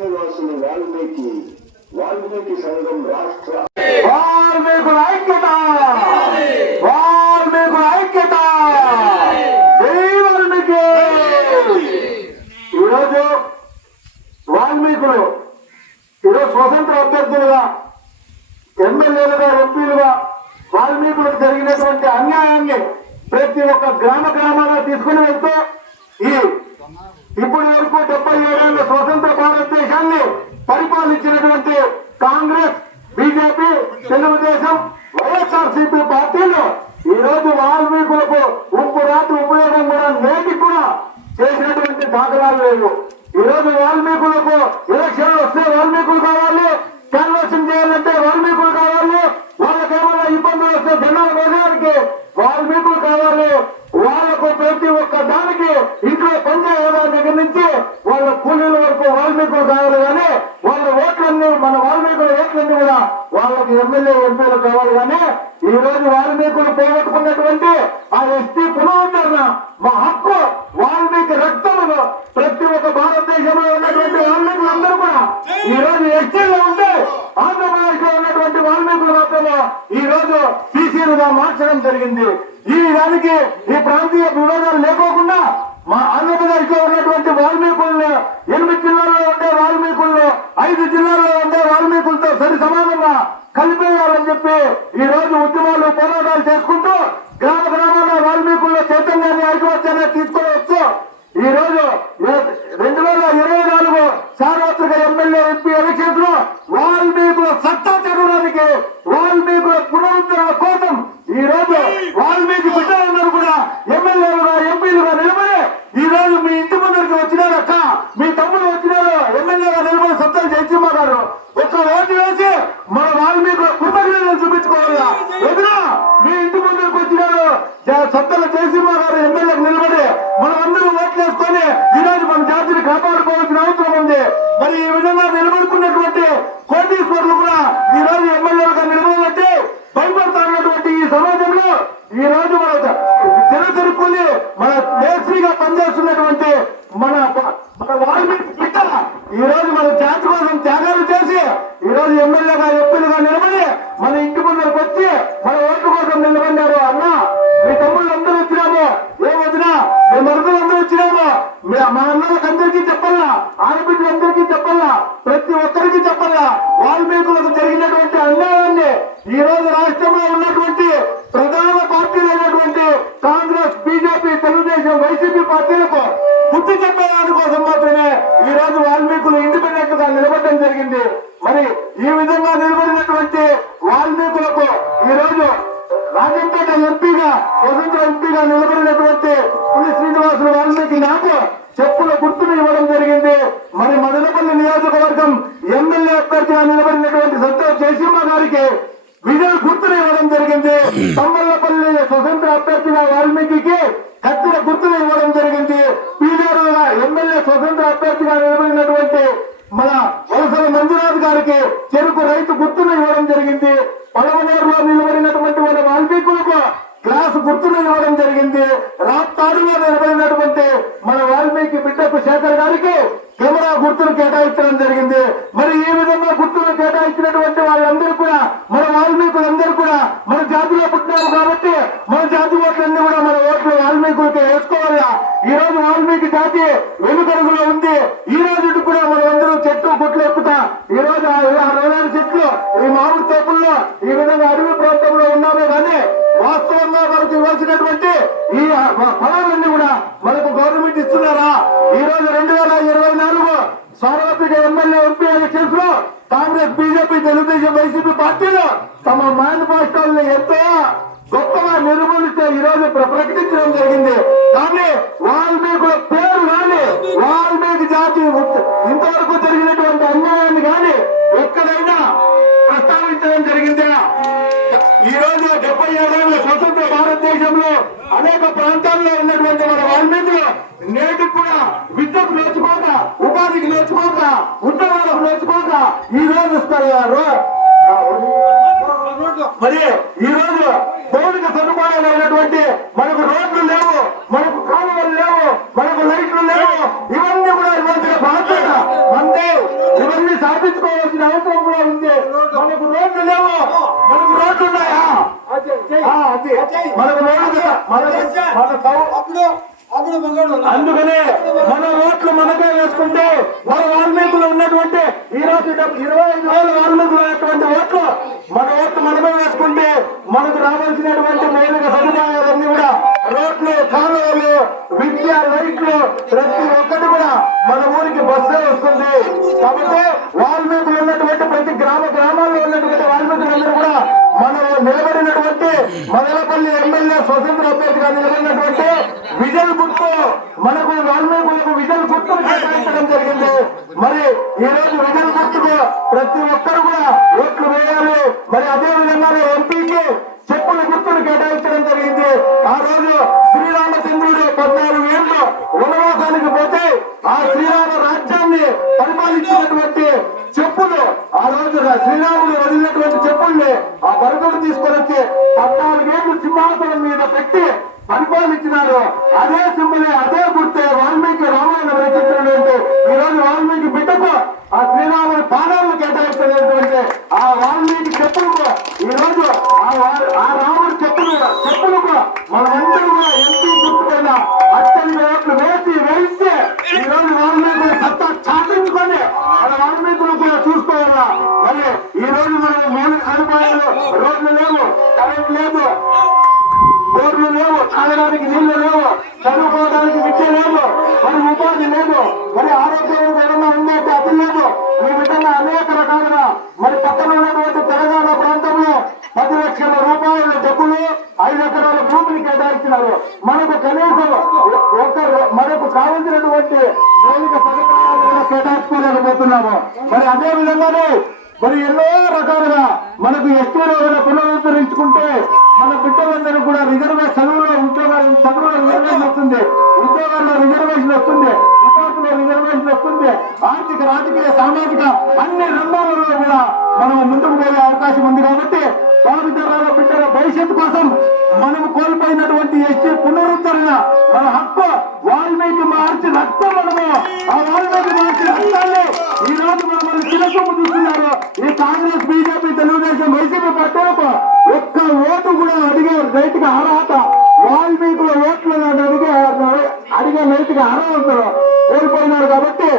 శ్రీనివాసులు వాల్మీకి సంఘం రాష్ట్ర వాల్మీకుల ఐక్యత, వాల్మీకుల ఐక్యత, జై వాల్మీకి. ఈరోజు వాల్మీకులు స్వతంత్ర అభ్యర్థులుగా, ఎమ్మెల్యేలుగా, ఎంపీలుగా వాల్మీకులకు జరిగినటువంటి అన్యాయాన్ని ప్రతి ఒక్క గ్రామాల్లో తీసుకుని వెళ్తూ ఇప్పటి వరకు 77 ఏళ్ల స్వతంత్ర భారతదేశాన్ని పరిపాలించినటువంటి కాంగ్రెస్, బీజేపీ, తెలుగుదేశం, వైఎస్ఆర్సీపీ పార్టీలు ఈ రోజు వాల్మీకులకు ఉప్పు రాత్రి ఉపయోగం కూడా నేటికి కూడా చేసినటువంటి దాఖలాలు లేవు. ఈ రోజు వాల్మీకులకు ఎలక్షన్లు వస్తే వాల్మీకులు కావాలి, క్యాన్వాసింగ్ చేయాలంటే వాల్మీకులు కావాలి, వాళ్ళకి ఏమైనా ఇబ్బందులు వస్తే జనాల భోజనానికి వాల్మీకులు కావాలి, వాళ్ళకు ప్రతి ఒక్క దానికి ఇంట్లో పనిచేయడం దగ్గర నుంచి వాళ్ళ కూలీల వరకు వాల్మీకులు కావాలి. కానీ వాళ్ళ ఓట్లన్నీ, మన వాల్మీకుల ఓట్లన్నీ కూడా వాళ్ళకి ఎమ్మెల్యే, ఎంపీలు కావాలి. కానీ ఈ రోజు వాల్మీకులు పోగొట్టుకున్నటువంటి ఆ ఎస్టీ పునరుద్ధరణ మా హక్కు, వాల్మీకి రక్తములు ప్రతి ఒక్క భారతదేశంలో ఉన్నటువంటి వాల్మీకులందరూ కూడా ఈ రోజు ఎస్టీలో ఉంటే ఆంధ్రప్రదేశ్ లో ఉన్నటువంటి వాల్మీకులు మాత్రమే ఈ రోజు బీసీలుగా మార్చడం జరిగింది. ఈ దానికి ఈ ప్రాంతీయ విభేదాలు లేకోకుండా మా ఆంధ్రప్రదేశ్ లో ఉన్నటువంటి వాల్మీకులను 8 జిల్లాల్లో ఉండే వాల్మీకులను 5 జిల్లాల్లో ఉండే వాల్మీకులతో సరి సమానంగా కలిపేయాలని చెప్పి ఈ రోజు ఉద్యమాలు, పోరాటాలు చేసుకుంటూ గ్రామాల్లో వాల్మీకుల్లో చైతన్యాన్ని, ఐకమత్యాన్ని తీసుకోవచ్చు. ఈ రోజు 2024 సార్వత్రిక ఎమ్మెల్యే, ఎంపీ ఎలక్షన్స్ లో వాల్మీకుల సత్తా చెరవడానికి, వాల్మీకుల పునరుద్ధరణ కోసం ఈ రోజు వాల్మీకి బిడ్డలందరూ కూడా ఎమ్మెల్యేలుగా, ఎంపీలుగా నిలబడి ఈ రోజు మీ ఇంటి ముందరికి వచ్చినారు అక్క, మీ తమ్ముడు వచ్చినారు ఎమ్మెల్యేగా నిలబడి సత్తా జయసింహ గారు ఒక్క ఓటు వేసి మన వాల్మీకుల కృతజ్ఞతలు చూపించుకోవాలా. ఎదురా మీ ఇంటి ముందరికి వచ్చినారు సత్తల జయసింహ గారు ఎమ్మెల్యేకి నిలబడి మనం అందరూ ఓట్లు వేసుకొని ఈ రోజు మన జాతిని కాపాడుకోవాల్సిన అవసరం ఉంది. మరి ఈ విధంగా నిలబడుకున్నటువంటి కోటీశ్వరులు కూడా ఈ రోజు ఎమ్మెల్యేలుగా నిలబడాలంటే భయపడతా ఉన్నటువంటి ఈ సమాజంలో ఈ రోజు మన దినసరిపోయి మన మేస్త్రిగా పనిచేస్తున్నటువంటి మన వాల్మీకి బిడ్డ ఈ రోజు మన జాతి కోసం త్యాగాలు చేసి ఈ రోజు ఎమ్మెల్యేగా, ఎంపీలుగా నిలబడి మన ఇంటి ముందరకు వచ్చి మన ఓట్ల కోసం నిలబడినారు. అన్న, మీ తమ్ముళ్ళు అందరూ వచ్చినాము, ఏ వదినా మీ మరుదులందరూ వచ్చినాము, మా అన్నలకు అందరికీ చెప్పాలా, ఆడబిడ్డలందరికీ చెప్పాలా, ప్రతి ఒక్కరికి చెప్పాలా. వాల్మీకులకు జరిగినటువంటి అన్యాయాన్ని ఈ రోజు రాష్ట్రంలో ఉన్నటువంటి ప్రధాన పార్టీలైనటువంటి కాంగ్రెస్, బీజేపీ, తెలుగుదేశం, వైసీపీ పార్టీలకు గుర్తు చెప్పేదాని కోసం మాత్రమే ఈ రోజు వాల్మీకులు ఇండిపెండెంట్ గా నిలబడడం జరిగింది. మరి ఈ విధంగా నిలబడినటువంటి వాల్మీకులకు ఈ రోజు రాజంపేట ఎంపీగా, స్వతంత్ర ఎంపీగా నిలబడినటువంటి పులి శ్రీనివాసులు వాల్మీకి నాకు చెప్పుల గుర్తును ఇవ్వడం జరిగింది. మరి మదనపల్లి నియోజకవర్గం ఎమ్మెల్యే అభ్యర్థిగా నిలబడినటువంటి సంతోష్ జయసింహ గారికి విజయ గుర్తును ఇవ్వడం జరిగింది. తమ్మల్లపల్లి స్వతంత్ర అభ్యర్థిగా వాల్మీకి కత్తిన గుర్తును ఇవ్వడం జరిగింది. పీలేరుగా ఎమ్మెల్యే స్వతంత్ర అభ్యర్థిగా నిలబడినటువంటి మన వలసల మంజునాథ్ గారికి చెరుకు రైతు గుర్తును ఇవ్వడం జరిగింది. పడవనేరులో నిలబడినటువంటి మన వాల్మీకులకు గ్లాసు గుర్తును ఇవ్వడం జరిగింది. రాప్తాడులో నిలబడినటువంటి మన వాల్మీకి బిడ్డకు శేఖర్ గారికి కెమెరా గుర్తును కేటాయించడం జరిగింది. మరి ఈ విధంగా గుర్తులు కేటాయించినటువంటి వాళ్ళందరూ కూడా మన వాల్మీకులందరూ కూడా మన జాతిలో పుట్టినారు కాబట్టి మన జాతి ఓట్లన్నీ కూడా మన ఓట్లు వాల్మీకులకి వేసుకోవాలా. ఈ రోజు వాల్మీకి జాతి వెనుకడుగులో ఉంది. ఈ రోజు కూడా మనం అందరూ చెట్టు గుట్లు ఎక్కుతా ఈ రోజు 60 చెట్లు ఈ మామిడి తోపుల్లో ఈ విధంగా అడవి ప్రాంతంలో ఉన్నామే. కానీ వాస్తవంగా మనకు ఇవ్వాల్సినటువంటి ఈ ఫలాలన్నీ కూడా మనకు గవర్నమెంట్ ఇస్తున్నారా? ఈ రోజు 2024 సార్వత్రిక ఎమ్మెల్యే, ఎంపీ ఎలక్షన్స్ లో కాంగ్రెస్, బీజేపీ, తెలుగుదేశం, వైసీపీ పార్టీలు తమ మేనిఫెస్టోల్ని ఎంతో గొప్పగా నిర్మూలిస్తే ఈ రోజు ప్రకటించడం జరిగింది. కానీ వాల్మీకుల పేరు కానీ, వాల్మీకి జాతి ఇంతవరకు జరిగినటువంటి అన్యాయాన్ని కానీ ఎక్కడైనా ప్రస్తావించడం జరిగిందా? ఈ రోజు 77 ఏళ్ల స్వతంత్ర భారతదేశంలో అనేక ప్రాంతాల్లో ఉన్నటువంటి మన వాల్మీకులు నేటికి కూడా విద్యకు నేర్చుకోక, ఉపాధికి నేర్చుకోక, ఉద్యోగాలకు నేర్చుకోక ఈ రోజు మరి ఈ రోజు మౌలిక సదుపాయాలు అయినటువంటి మనకు రోడ్లు లేవు, మనకు కాలువలు లేవు, మనకు లైట్లు లేవు. ఇవన్నీ కూడా ఇవ్వాల్సిన బాధ్యత అంతే చేయాల్సిన అవసరం కూడా ఉంది. మనకు రోడ్లు లేవు, మనకు రోడ్లు ఉన్నాయా? అది మనకు రోడ్లు అందుకనే మన ఓట్లు మనకే వేసుకుంటే మన వాల్మీకులు ఉన్నటువంటి ఈ రోజు 25,000 వాల్మీకులు ఉన్నటువంటి ఓట్లు మన ఓట్లు మనమే వేసుకుంటే మనకు రావాల్సినటువంటి మౌలిక సదుపాయాలన్నీ కూడా రోడ్లు, కాలువలు, విద్య, లైట్లు ప్రతి ఒక్కటి కూడా మన ఊరికి బస్సే వస్తుంది. కాబట్టి వాల్మీకులు ఉన్నటువంటి ప్రతి గ్రామాల్లో ఉన్నటువంటి వాల్మీకులందరూ కూడా మనం నిలబడినటువంటి మదనపల్లి ఎమ్మెల్యే స్వతంత్ర అభ్యర్థిగా నిలబడినటువంటి విజయ్ గుర్తు మనకు వాల్మీకులకు విజయ్ గుర్తును కేటాయించడం జరిగింది. మరి ఈ రోజు విజయ్ గుర్తుకు ప్రతి ఒక్కరు కూడా ఓట్లు వేయాలి. మరి అదే విధంగా ఎంపీకి చెప్పుల గుర్తును కేటాయించడం జరిగింది. ఆ రోజు శ్రీరామచంద్రుడు 14 ఏళ్ళు వనవాసానికి పోతే ఆ శ్రీరామ రాజ్యాన్ని పరిపాలించినటువంటి చెప్పులు ఆ రోజు శ్రీరాముడు వదిలినటువంటి చెప్పుల్ని ఆ భరతుడు తీసుకొని వచ్చి 14 ఏళ్ళు సింహాసనం మీద పెట్టి పరిపాలించినారు. అదే సింబలే, అదే గుర్తే వాల్మీకి రామాయణం రచించినటువంటి ఈ రోజు వాల్మీకి బిడ్డకు ఆ శ్రీరాముడి పాదాలను కేటాయించినటువంటి ఆ వాల్మీకి చెప్పులకు ఈ రోజు ఆ రాముడి చెప్పులకు మనమందరూ కూడా ఎంపీ గుర్తుపైన అత్యంత ఓట్లు వేయిస్తే ఈ రోజు వాల్మీకులు సత్తా చాటించుకొని మన వాల్మీకులు కూడా చూసుకోవాలా. మరి ఈ రోజు మనం మౌలిక సదుపాయాలు, రోడ్లు లేవు, కరెంట్ లేదు, బోర్లు లేవు, తాగడానికి నీళ్లు లేవు, చదువుకోవడానికి విద్య లేదు, మరి ఉపాధి లేదు, మరి ఆరోగ్యం ఏదైనా ఉందంటే అది లేదు. ఈ విధంగా అనేక రకాలుగా మరి పక్కన ఉన్నటువంటి తెలంగాణ ప్రాంతంలో 10 లక్షల రూపాయల డబ్బులు 5 ఎకరాల భూమిని కేటాయించినారు. మనకు కనీసం మనకు కావలసినటువంటి మౌలిక సదుపాయాలు కూడా కేటాయించుకోలేకపోతున్నాము. మరి అదే విధంగానే మరి ఎన్నో రకాలుగా మనకు ఎస్టీలో పునరుద్ధరించుకుంటే మన బిడ్డలందరూ కూడా చదువులో రిజర్వేషన్ వస్తుంది, ఉద్యోగాల్లో రిజర్వేషన్ వస్తుంది, వికాసంలో రిజర్వేషన్ వస్తుంది, ఆర్థిక, రాజకీయ, సామాజిక అన్ని రంగాలలో కూడా మనం ముందుకు పోయే అవకాశం ఉంది. కాబట్టి భావితరాల బిడ్డల భవిష్యత్తు కోసం మనము కోల్పోయినటువంటి ఎస్టీ పునరుద్ధరణ మన హక్కు. వాల్మీకి మార్చి రక్తం మనము ఆ వాల్మీకి మార్చి రక్తాన్ని ఈ రోజు మనం చిరసూపు చూస్తున్నారు. ఈ కాంగ్రెస్, బీజేపీ, తెలుగుదేశం, వైసీపీ పార్టీలకు ఒక్క ఓటు కూడా అడిగే నైతిక అర్హత, వాల్మీకుల ఓట్లు అడిగే నైతిక అర్హతలు కోల్పోయినారు. కాబట్టి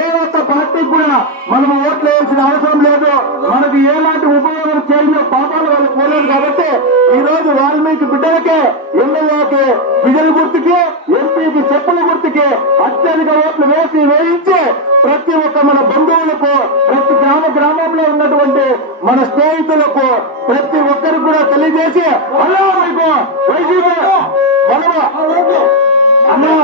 ఏ ఒక్క పార్టీకి కూడా మనం ఓట్లు వేయాల్సిన అవసరం లేదు. మనకు ఎలాంటి ఉపయోగం చేయని పాపాలు వాళ్ళు పోలేదు. కాబట్టి ఈ రోజు వాల్మీకి బిడ్డలకే, ఎమ్మెల్యేకి విజయ్ గుర్తుకి, ఎంపీకి చెప్పుల గుర్తుకి అత్యధిక ఓట్లు వేయించి ప్రతి ఒక్క మన బంధువులకు, ప్రతి గ్రామంలో ఉన్నటువంటి మన స్నేహితులకు ప్రతి ఒక్కరికి కూడా తెలియజేసి అన్నా మీకు వైసీపీ అన్నా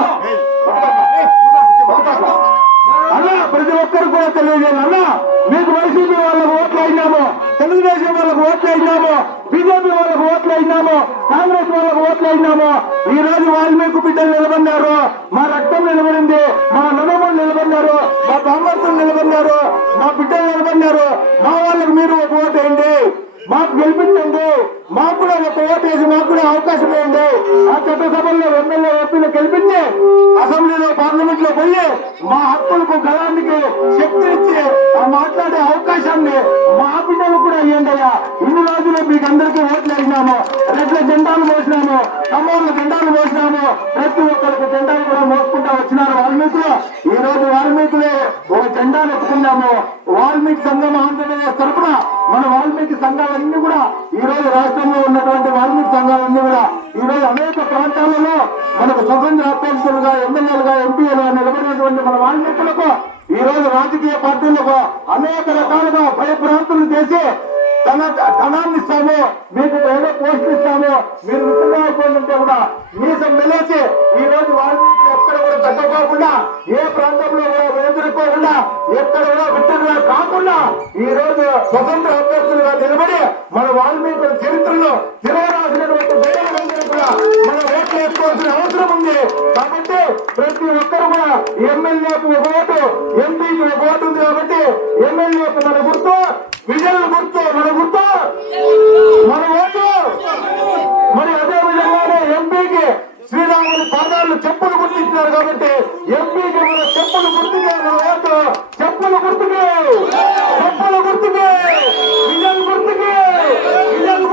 ప్రతి ఒక్కరు కూడా తెలియజేయాలి. అన్నా మీకు వైసీపీ వాళ్ళకు ఓట్లు అయినాము, తెలుగుదేశం వాళ్ళకు ఓట్లు అయినాము, బీజేపీ వాళ్ళకు ఓట్లు అయినాము, కాంగ్రెస్ వాళ్ళకు ఓట్లు అయినాము. ఈ రోజు వాల్మీకి బిడ్డలు నిలబడినారు, మా రక్తం నిలబడింది, మా నమ్మకం నిలబడినారు, మా బామ్మర్తులు నిలబడినారు, మా బిడ్డలు నిలబడినారు. మా వాళ్ళకు మీరు ఒక ఓటు వేయండి, మాకు గెలిపించండి, మాకు కూడా ఒక ఓటు వేసి మాకు కూడా అవకాశం ఇవ్వండి. ఆ చట్టసభల్లో ఎమ్మెల్యే, ఎంపీలు గెలిపించి అసెంబ్లీలో, పార్లమెంట్ లో పోయి మా హక్కులకు, గలానికి శక్తినిచ్చి ఆ మాట్లాడే అవకాశాన్ని మా బిడ్డలు కూడా ఇవ్వండి అయ్యా. ఇన్ని రోజులు మీకు అందరికీ ఓట్లు వేసినాము, రెడ్ల జెండాలు మోసినాము, తమ్ముళ్ళ జెండాలు మోసినాము, ప్రతి ఒక్కరికి జెండాలు కూడా మోసుకుంటా వచ్చినారు వాల్మీకులు. ఈ రోజు వాల్మీకులే ఒక జెండాలు ఎత్తుకున్నాము. వాల్మీకి సంఘం ఆంధ్రప్రదేశ్ తరఫున మన వాల్మీకి సంఘాలన్నీ కూడా ఈ రోజు రాష్ట్రంలో ఉన్నటువంటి వాల్మీకి సంఘాలన్నీ కూడా ఈ రోజు అనేక ప్రాంతాలలో మనకు స్వతంత్ర అభ్యర్థులుగా, ఎమ్మెల్యేలుగా, ఎంపీలుగా నిలబడినటువంటి మన వాల్మీకులకు ఈ రోజు రాజకీయ పార్టీలకు అనేక రకాలుగా భయభ్రాంతులు చేసి ధనాన్ని ఇస్తాము, మీకు ఏదో పోస్ట్ ఇస్తాము, మీరు వృత్తిగా అయిపోయిందంటే కూడా మీసం వెలేసి ఈ రోజు వాల్మీకి ఎక్కడ కూడా తగ్గకోకుండా, ఏ ప్రాంతంలో కూడా ఎదుర్కోకుండా, ఎక్కడ కూడా విత్తనాలు కాకుండా ఈ రోజు స్వతంత్ర అభ్యర్థులుగా నిలబడి మన వాల్మీకుల చరిత్రలో తిరగరాసినటువంటి దైవాలందరూ కూడా మన ఓట్లు వేసుకోవాల్సిన అవసరం ఉంది. కాబట్టి ప్రతి ఒక్కరు కూడా ఎమ్మెల్యేకు ఒక ఓటు, ఎంపీకి ఒక ఓటు ఉంది. కాబట్టి ఎమ్మెల్యేకు మన గుర్తు, విజయ్ గుర్తు మన గుర్తు, మన ఓటు. మరి అదే విధంగానే ఎంపీకి శ్రీరాముడి పాదాలు చెప్పులు గుర్తించినారు. కాబట్టి ఎంపీకి మన చెప్పులు గుర్తుగా మన ఓటు, చెప్పు కప్పల గుర్తుకే, కప్పల గుర్తుకే, విజల్ గుర్తుకే, విజల్